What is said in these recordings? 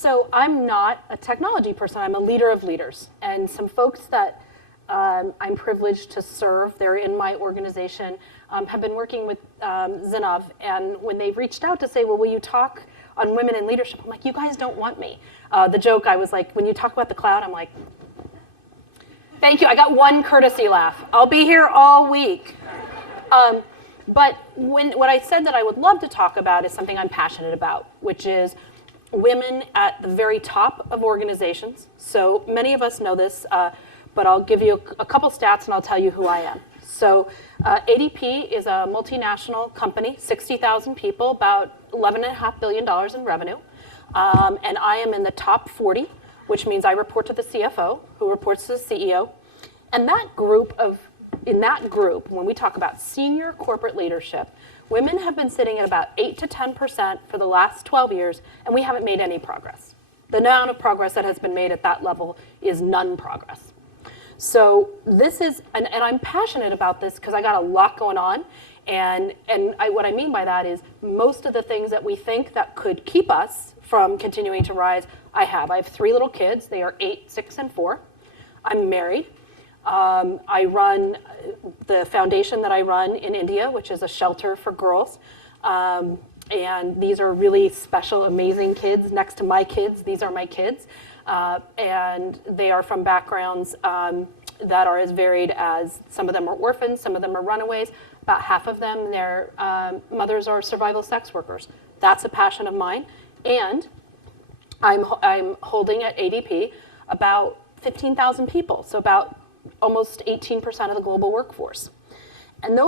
So I'm not a technology person. I'm a leader of leaders. And some folks that I'm privileged to serve, they're in my organization, have been working with Zinnov. And when they've reached out to say, well, will you talk on women in leadership? I'm like, you guys don't want me. The joke, I was like, when you talk about the cloud, I'm like, thank you. I got one courtesy laugh. I'll be here all week. But what I said that I would love to talk about is something I'm passionate about, which is women at the very top of organizations. So many of us know this, but I'll give you a couple stats and I'll tell you who I am. So ADP is a multinational company, 60,000 people, about $11.5 billion in revenue. And I am in the top 40, which means I report to the CFO, who reports to the CEO. And in that group, when we talk about senior corporate leadership, women have been sitting at about 8 to 10% for the last 12 years, and we haven't made any progress. The amount of progress that has been made at that level is none progress. So this is, and I'm passionate about this because I got a lot going on, and what I mean by that is most of the things that we think that could keep us from continuing to rise, I have. I have 3 little kids. They are 8, 6, and 4. I'm married. I run the foundation that I run in India, which is a shelter for girls. And these are really special, amazing kids next to my kids. These are my kids. And they are from backgrounds that are as varied as some of them are orphans, some of them are runaways. About half of them, their mothers are survival sex workers. That's a passion of mine. And I'm holding at ADP about 15,000 people, so about almost 18% of the global workforce. And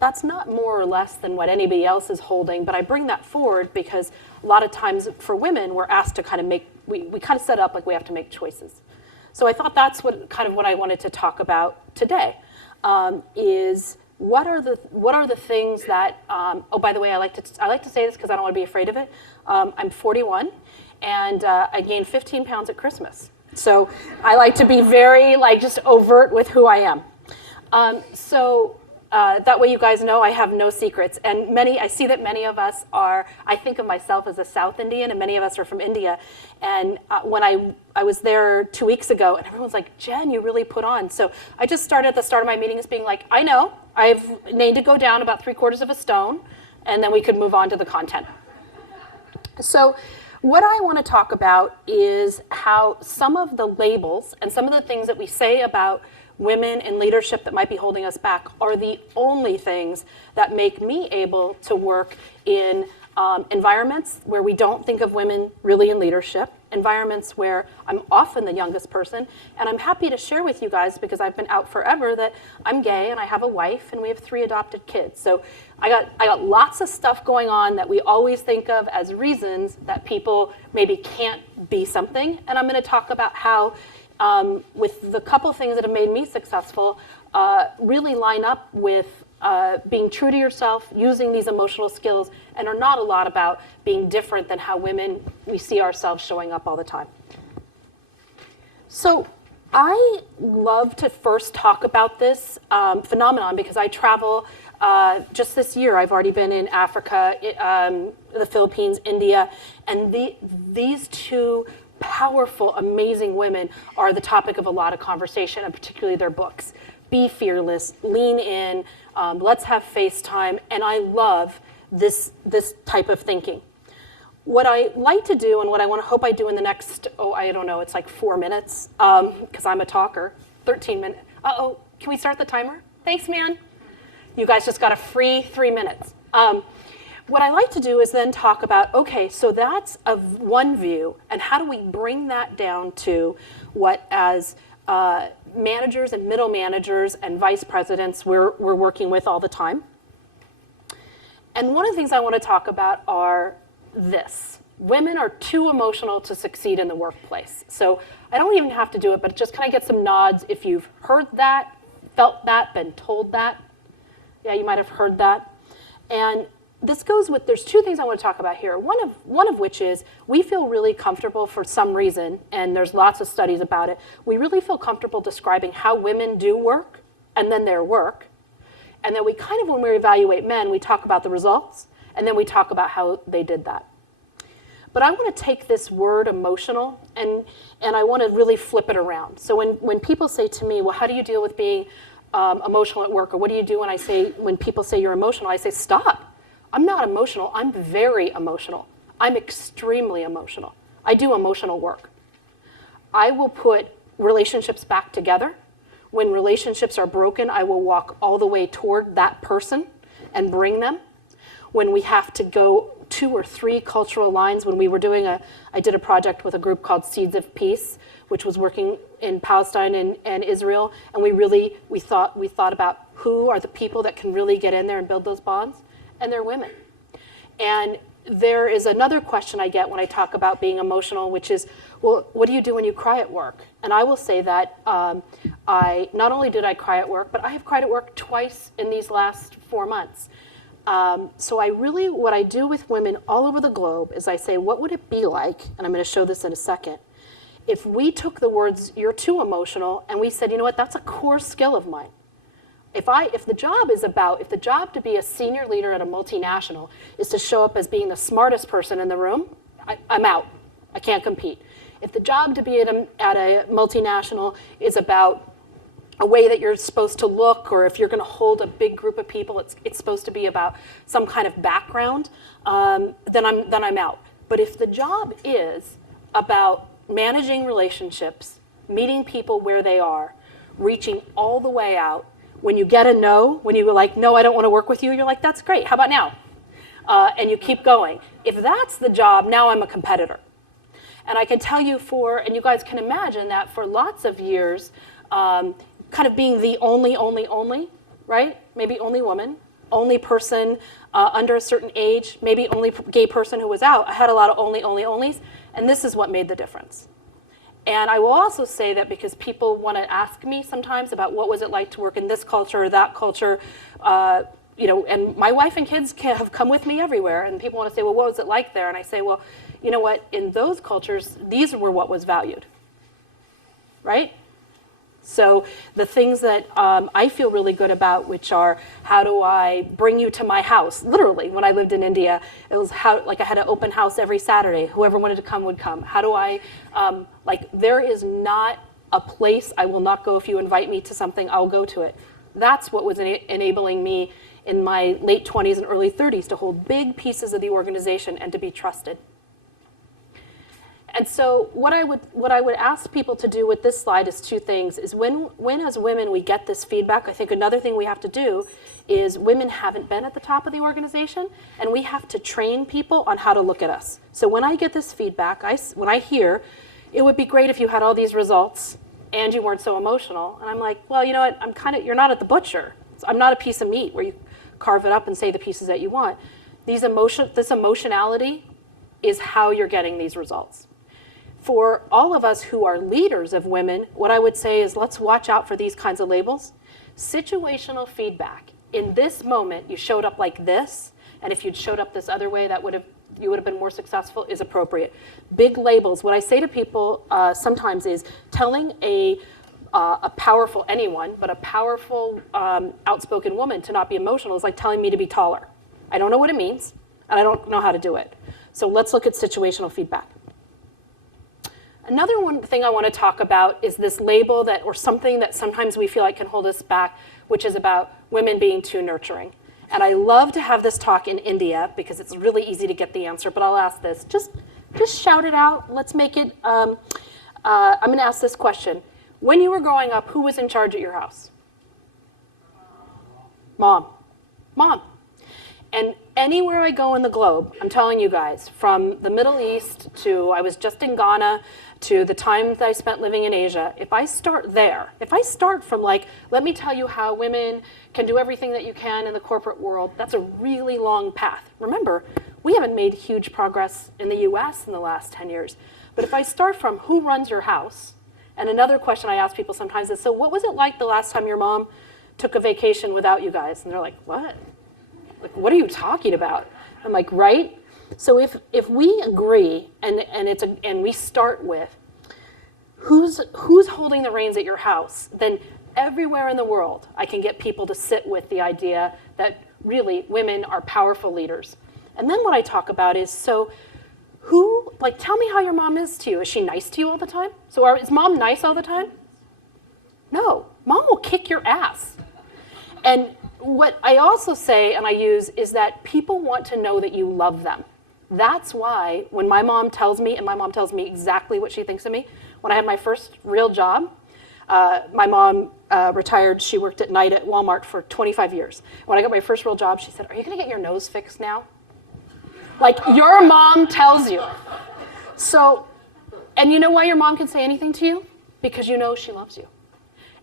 that's not more or less than what anybody else is holding, but I bring that forward because a lot of times for women, we're asked to kind of we kind of set up like we have to make choices. So I thought that's what I wanted to talk about today, is what are the things that, oh, by the way, I like to say this because I don't want to be afraid of it. I'm 41, and I gained 15 pounds at Christmas. So I like to be very just overt with who I am. That way you guys know I have no secrets. And I see that many of us I think of myself as a South Indian, and many of us are from India. And when I was there 2 weeks ago, and everyone's like, Jen, you really put on. So I just started at the start of my meetings being like, I know, I've need to go down about 3/4 of a stone, and then we could move on to the content. So what I want to talk about is how some of the labels and some of the things that we say about women in leadership that might be holding us back are the only things that make me able to work in environments where we don't think of women really in leadership, environments where I'm often the youngest person, and I'm happy to share with you guys, because I've been out forever, that I'm gay and I have a wife and we have 3 adopted kids. So I got lots of stuff going on that we always think of as reasons that people maybe can't be something, and I'm going to talk about how with the couple things that have made me successful, really line up with being true to yourself, using these emotional skills, and are not a lot about being different than how women, we see ourselves showing up all the time. So I love to first talk about this phenomenon because I travel. Just this year, I've already been in Africa, the Philippines, India, and these 2 powerful, amazing women are the topic of a lot of conversation, and particularly their books. Be Fearless, Lean In, Let's Have FaceTime, and I love this type of thinking. What I like to do, and what I hope I do in the next, I don't know, it's like 4 minutes, because I'm a talker, 13 minutes. Can we start the timer? Thanks, man. You guys just got a free 3 minutes. What I like to do is then talk about, okay, so that's of one view, and how do we bring that down to what as managers and middle managers and vice presidents we're working with all the time. And one of the things I want to talk about are this. Women are too emotional to succeed in the workplace. So I don't even have to do it, but just kind of get some nods if you've heard that, felt that, been told that. Yeah, you might have heard that. And this goes with, there's 2 things I want to talk about here. One of which is we feel really comfortable for some reason, and there's lots of studies about it. We really feel comfortable describing how women do work and then their work. And then we kind of, when we evaluate men, we talk about the results, and then we talk about how they did that. But I want to take this word emotional and I want to really flip it around. So when people say to me, well, how do you deal with being emotional at work? Or what do you do when people say you're emotional? I say, stop. I'm not emotional. I'm very emotional. I'm extremely emotional. I do emotional work. I will put relationships back together. When relationships are broken, I will walk all the way toward that person and bring them. When we have to go 2 or 3 cultural lines, when we were I did a project with a group called Seeds of Peace, which was working in Palestine and Israel, and we thought about who are the people that can really get in there and build those bonds, and they're women. And there is another question I get when I talk about being emotional, which is, well, what do you do when you cry at work? And I will say that not only did I cry at work, but I have cried at work twice in these last 4 months. So what I do with women all over the globe is I say, what would it be like, and I'm going to show this in a second, if we took the words, you're too emotional, and we said, you know what, that's a core skill of mine. If the job to be a senior leader at a multinational is to show up as being the smartest person in the room, I'm out. I can't compete. If the job to be at a multinational is about a way that you're supposed to look, or if you're going to hold a big group of people, it's supposed to be about some kind of background, then I'm out. But if the job is about managing relationships, meeting people where they are, reaching all the way out, when you get a no, when you were like, no, I don't want to work with you, you're like, that's great, how about now? And you keep going. If that's the job, now I'm a competitor. And I can tell you and you guys can imagine that for lots of years, kind of being the only, right? Maybe only woman, only person under a certain age, maybe only gay person who was out. I had a lot of onlys, and this is what made the difference. And I will also say that because people want to ask me sometimes about what was it like to work in this culture or that culture, and my wife and kids have come with me everywhere, and people want to say, well, what was it like there? And I say, well, you know what, in those cultures, these were what was valued, right? So the things that I feel really good about, which are, how do I bring you to my house? Literally, when I lived in India, it was I had an open house every Saturday. Whoever wanted to come would come. How do I, there is not a place I will not go. If you invite me to something, I'll go to it. That's what was enabling me in my late 20s and early 30s to hold big pieces of the organization and to be trusted. And so what I would ask people to do with this slide is 2 things. Is when as women we get this feedback, I think another thing we have to do is women haven't been at the top of the organization, and we have to train people on how to look at us. So when I get this feedback, when I hear, it would be great if you had all these results and you weren't so emotional. And I'm like, well, you know what, you're not at the butcher. I'm not a piece of meat where you carve it up and say the pieces that you want. This emotionality is how you're getting these results. For all of us who are leaders of women, what I would say is let's watch out for these kinds of labels. Situational feedback. In this moment, you showed up like this, and if you'd showed up this other way, you would have been more successful, is appropriate. Big labels. What I say to people sometimes is telling a powerful, anyone, but a powerful, outspoken woman to not be emotional is like telling me to be taller. I don't know what it means, and I don't know how to do it. So let's look at situational feedback. Another thing I want to talk about is this label or something that sometimes we feel like can hold us back, which is about women being too nurturing. And I love to have this talk in India because it's really easy to get the answer, but I'll ask this. Just shout it out. Let's make it, I'm going to ask this question. When you were growing up, who was in charge at your house? Mom. And anywhere I go in the globe, I'm telling you guys, from the Middle East to, I was just in Ghana, to the time that I spent living in Asia, if I start there, if I start from let me tell you how women can do everything that you can in the corporate world, that's a really long path. Remember, we haven't made huge progress in the US in the last 10 years. But if I start from who runs your house, and another question I ask people sometimes is, so what was it like the last time your mom took a vacation without you guys? And they're like, what? What are you talking about? I'm like, right? So if we agree and we start with who's holding the reins at your house, then everywhere in the world I can get people to sit with the idea that really women are powerful leaders. And then what I talk about is, so like, tell me how your mom is to you. Is she nice to you all the time? So is mom nice all the time? No, mom will kick your ass. And what I also say and I use is that people want to know that you love them. That's why when my mom tells me, and my mom tells me exactly what she thinks of me, when I had my first real job, my mom retired. She worked at night at Walmart for 25 years. When I got my first real job, she said, "Are you going to get your nose fixed now?" Like your mom tells you. So, and you know why your mom can say anything to you? Because you know she loves you.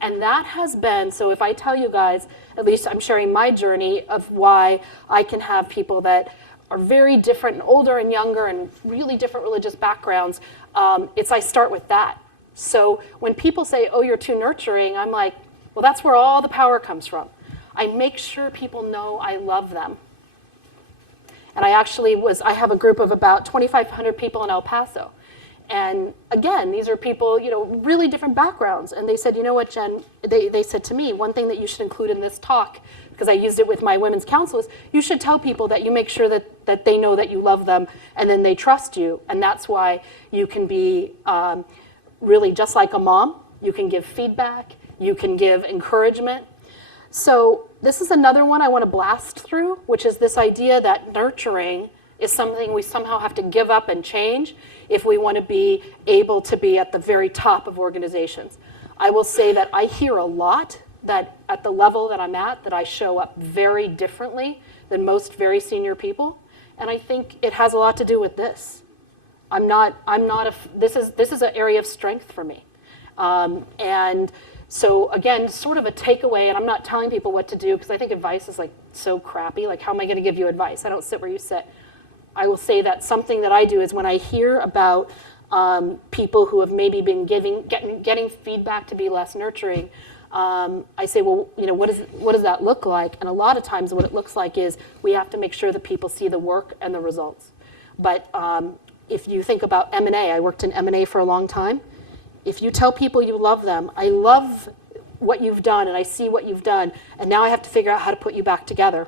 And that has been, so if I tell you guys, at least I'm sharing my journey of why I can have people that are very different and older and younger and really different religious backgrounds, I start with that. So when people say, oh, you're too nurturing, I'm like, well, that's where all the power comes from. I make sure people know I love them. And I have a group of about 2,500 people in El Paso. And again, these are people, really different backgrounds. And they said, you know what, Jen, they said to me, one thing that you should include in this talk, because I used it with my women's council, is you should tell people that you make sure that they know that you love them and then they trust you. And that's why you can be really just like a mom. You can give feedback. You can give encouragement. So this is another one I want to blast through, which is this idea that nurturing is something we somehow have to give up and change if we want to be able to be at the very top of organizations. I will say that I hear a lot that at the level that I'm at, that I show up very differently than most very senior people. And I think it has a lot to do with this. This is an area of strength for me. And so again, sort of a takeaway, and I'm not telling people what to do because I think advice is like so crappy. Like, how am I going to give you advice? I don't sit where you sit. I will say that something that I do is when I hear about people who have maybe been getting feedback to be less nurturing, I say, well, what does that look like? And a lot of times what it looks like is we have to make sure that people see the work and the results. But if you think about M&A, I worked in M&A for a long time. If you tell people you love them, I love what you've done and I see what you've done, and now I have to figure out how to put you back together.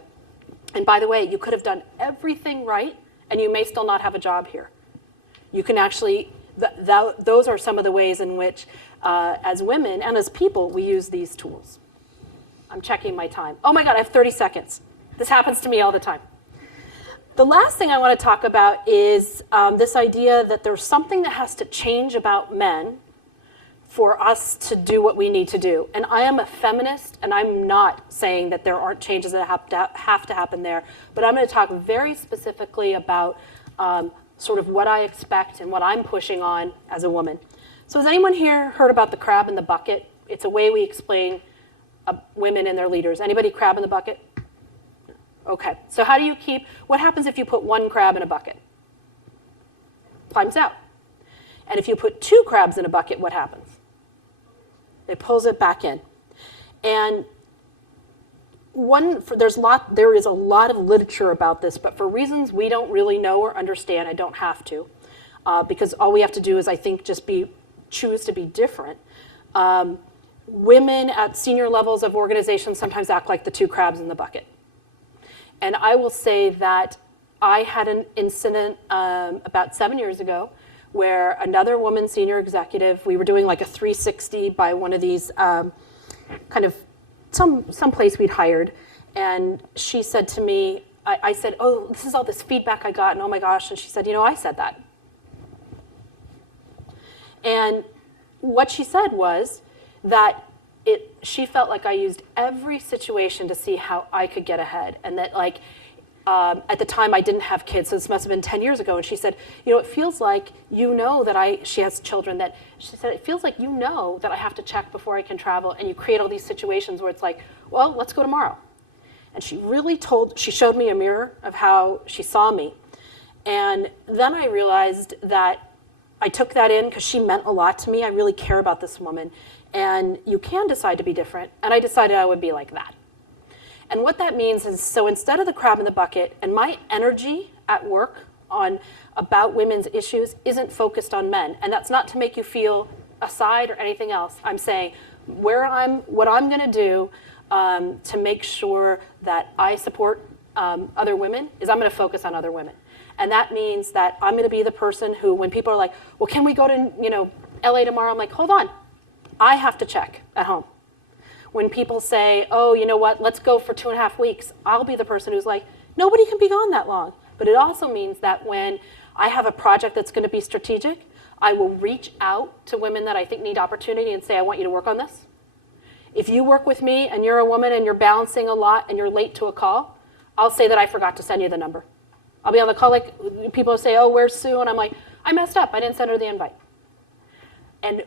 And by the way, you could have done everything right and you may still not have a job here. You can actually, those are some of the ways in which, as women and as people, we use these tools. I'm checking my time. Oh my God, I have 30 seconds. This happens to me all the time. The last thing I want to talk about is this idea that there's something that has to change about men for us to do what we need to do. And I am a feminist, and I'm not saying that there aren't changes that have to happen there, but I'm going to talk very specifically about sort of what I expect and what I'm pushing on as a woman. So has anyone here heard about the crab in the bucket? It's a way we explain women and their leaders. Anybody crab in the bucket? Okay, so what happens if you put one crab in a bucket? Climbs out. And if you put two crabs in a bucket, what happens? It pulls it back in. And there is a lot of literature about this, but for reasons we don't really know or understand, I don't have to, because all we have to do is, I think, just choose to be different. Women at senior levels of organizations sometimes act like the two crabs in the bucket. And I will say that I had an incident about 7 years ago where another woman senior executive, we were doing like a 360 by one of these some place we'd hired, and she said to me, I said, oh, this is all this feedback I got, and oh my gosh, and she said, I said that. And what she said was that she felt like I used every situation to see how I could get ahead, and that at the time I didn't have kids, so this must have been 10 years ago, and she said, it feels like she has children, that she said, it feels like that I have to check before I can travel, and you create all these situations where it's like, well, let's go tomorrow. And she showed me a mirror of how she saw me. And then I realized that I took that in because she meant a lot to me. I really care about this woman. And you can decide to be different. And I decided I would be like that. And what that means is, so instead of the crab in the bucket, and my energy at work about women's issues isn't focused on men. And that's not to make you feel aside or anything else. I'm saying what I'm going to do to make sure that I support other women is I'm going to focus on other women. And that means that I'm going to be the person who, when people are like, well, can we go to, LA tomorrow? I'm like, hold on. I have to check at home. When people say, oh, you know what, let's go for 2.5 weeks, I'll be the person who's like, nobody can be gone that long. But it also means that when I have a project that's going to be strategic, I will reach out to women that I think need opportunity and say, I want you to work on this. If you work with me and you're a woman and you're balancing a lot and you're late to a call, I'll say that I forgot to send you the number. I'll be on the call, like people say, oh, where's Sue? And I'm like, I messed up. I didn't send her the invite. And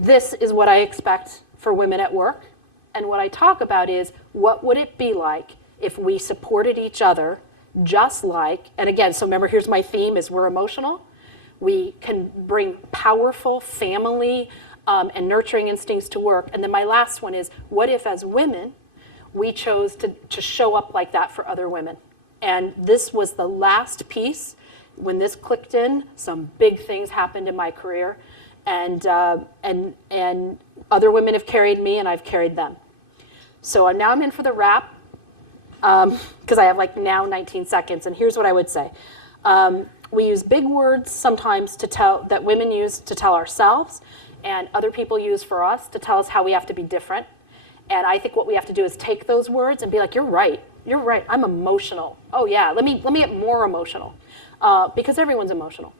this is what I expect for women at work. And what I talk about is, what would it be like if we supported each other just like, and again, so remember, here's my theme, is we're emotional. We can bring powerful family and nurturing instincts to work. And then my last one is, what if as women, we chose to show up like that for other women? And this was the last piece. When this clicked in, some big things happened in my career. And other women have carried me and I've carried them. So now I'm in for the wrap, because I have like now 19 seconds. And here's what I would say. We use big words sometimes that women use to tell ourselves, and other people use for us to tell us how we have to be different. And I think what we have to do is take those words and be like, you're right, I'm emotional. Oh yeah, let me get more emotional, because everyone's emotional.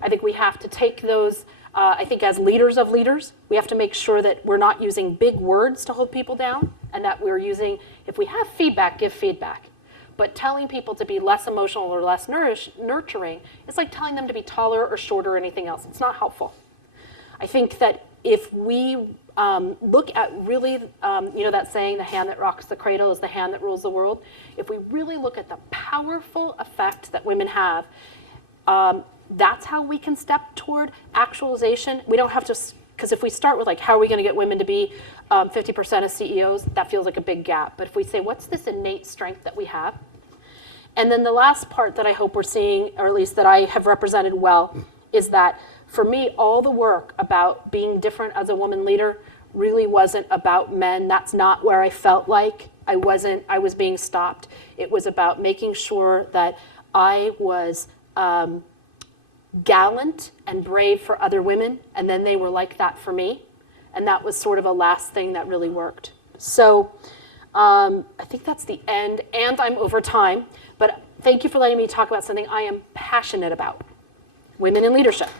I think we have to take those, I think as leaders of leaders, we have to make sure that we're not using big words to hold people down, and that we're using, if we have feedback, give feedback. But telling people to be less emotional or less nurturing, it's like telling them to be taller or shorter or anything else. It's not helpful. I think that if we look at really, that saying, the hand that rocks the cradle is the hand that rules the world. If we really look at the powerful effect that women have, that's how we can step toward actualization. We don't have to, because if we start with like, how are we going to get women to be 50% of CEOs, that feels like a big gap. But if we say, what's this innate strength that we have? And then the last part that I hope we're seeing, or at least that I have represented well, is that for me, all the work about being different as a woman leader really wasn't about men. That's not where I felt like I was being stopped. It was about making sure that I was gallant and brave for other women, and then they were like that for me. And that was sort of a last thing that really worked. So I think that's the end, and I'm over time, but thank you for letting me talk about something I am passionate about, women in leadership.